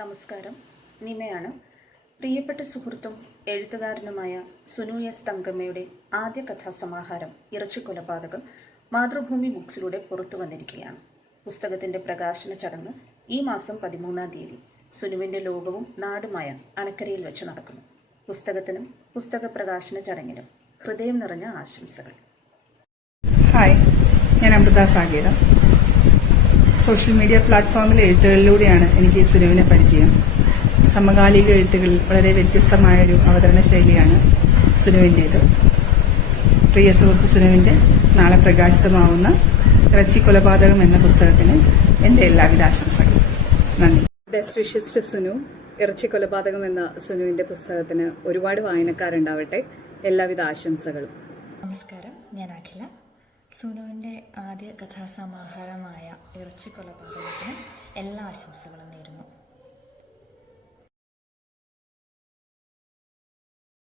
നമസ്കാരം. നിമയാണ്. പ്രിയപ്പെട്ട സുഹൃത്തും എഴുത്തുകാരനുമായ സുനു എസ് തങ്കമ്മയുടെ ആദ്യ കഥാസമാഹാരം ഇറച്ചിക്കൊലപാതകം മാതൃഭൂമി ബുക്സിലൂടെ പുറത്തു വന്നിരിക്കുകയാണ്. പുസ്തകത്തിന്റെ പ്രകാശന ചടങ്ങ് ഈ മാസം 13-ാം തീയതി സുനുവിന്റെ ലോകവും നാടുമായ അണക്കരയിൽ വെച്ച് നടക്കുന്നു. പുസ്തകത്തിനും പുസ്തക പ്രകാശന ചടങ്ങിനും ഹൃദയം നിറഞ്ഞ ആശംസകൾ. ഹായ്, ഞാൻ അമൃത സാഗീര. സോഷ്യൽ മീഡിയ പ്ലാറ്റ്ഫോമിലെ എഴുത്തുകളിലൂടെയാണ് എനിക്ക് സുനുവിനെ പരിചയം. സമകാലിക എഴുത്തുകളിൽ വളരെ വ്യത്യസ്തമായൊരു അവതരണ ശൈലിയാണ് സുനുവിൻ്റേത്. പ്രിയ സുഹൃത്ത് സുനുവിന്റെ നാളെ പ്രകാശിതമാവുന്ന ഇറച്ചിക്കൊലപാതകം എന്ന പുസ്തകത്തിന് എന്റെ എല്ലാവിധ ആശംസകളും. നന്ദി. Best wishes to Sunu. ഇറച്ചിക്കൊലപാതകം എന്ന സുനുവിന്റെ പുസ്തകത്തിന് ഒരുപാട് വായനക്കാരുണ്ടാവട്ടെ. എല്ലാവിധ ആശംസകളും. നമസ്കാരം, ഞാൻ അഖില. സുനുവിൻ്റെ ആദ്യ കഥാസമാഹാരമായ ഇറച്ചിക്കൊലപാതകത്തിന് എല്ലാ ആശംസകളും.